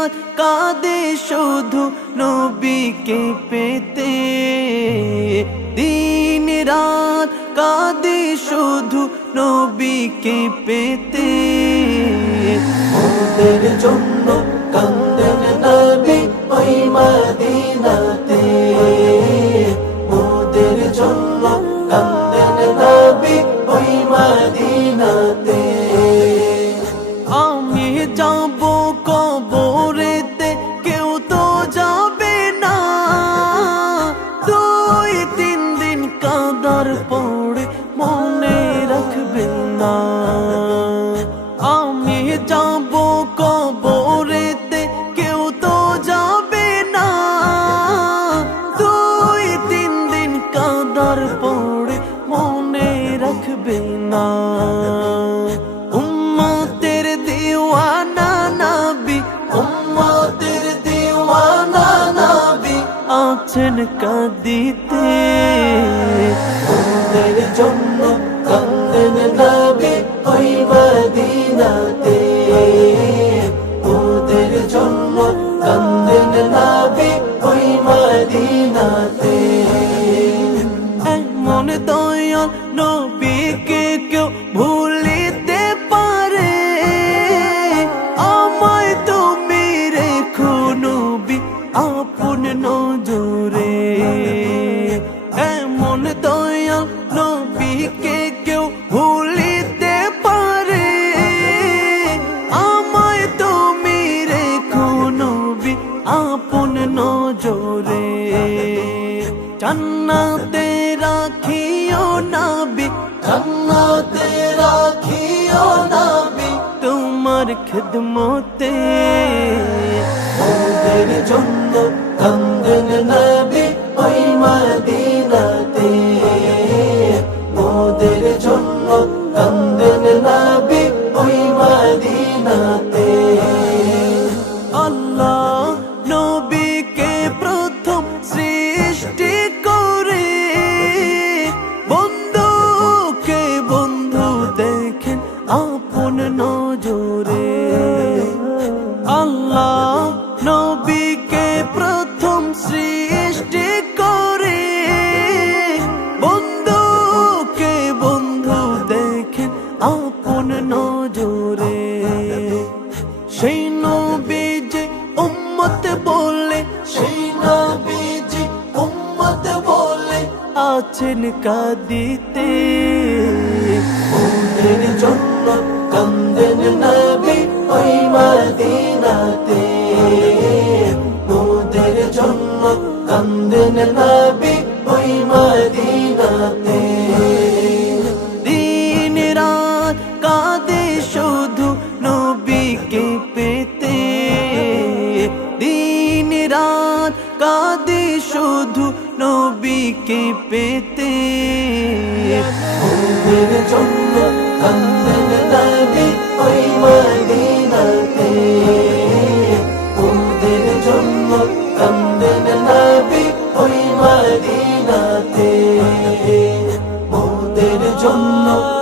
রাত কাদে শুধু নবীকে পেতে। দিন রাত কাদে শুধু নবীকে পেতে। ওদের জন্য কান্দেন নবী ওই মদিনাতে। কাদার পড়ে মনে রাখবে না আমি যাব কবরেতে, কেউ তো যাবে না। দুই, তিন দিন কাদার পড়ে মনে রাখবে না উম্মতের দিওয়ানা নাবি, উম্মতের দিওয়ানা নবী আছেন কাঁদিতে। ওদের জন্য কান্দেন নবী ওই মদিনাতে। ওদের জন্য কান্দেন নবী ওই মদিনাতে। এমন দয়াল নবীকে কেউ ভুলিতে পারে। আমায় তুমি রেখো নবী, আপন নজরে। নজরে। জান্নাতে রাখিও নবী। জান্নাতে রাখিও নবী। তোমার খিদমতে। ওদের জন্য কান্দেন নবী ওই মদিনাতে। ওদের জন্য কান্দেন নবী নবীকে প্রথম সৃষ্টি করে বন্ধুকে বন্ধু দেখেন আপন নজরে। সেই নবী যে উম্মত বলে, সেই নবীজি উম্মত বলে আছেন কাঁদিতে। জন্য কান্দেন নবী ওই মদিনাতে নবী ওই মদিনাতে। দিন রাত কাঁদে শুধু নবীকে পেতে। দিন রাত কাঁদে শুধু নবীকে পেতে। জন্য কান্দেন নবী ওই মদিনাতে। জন্য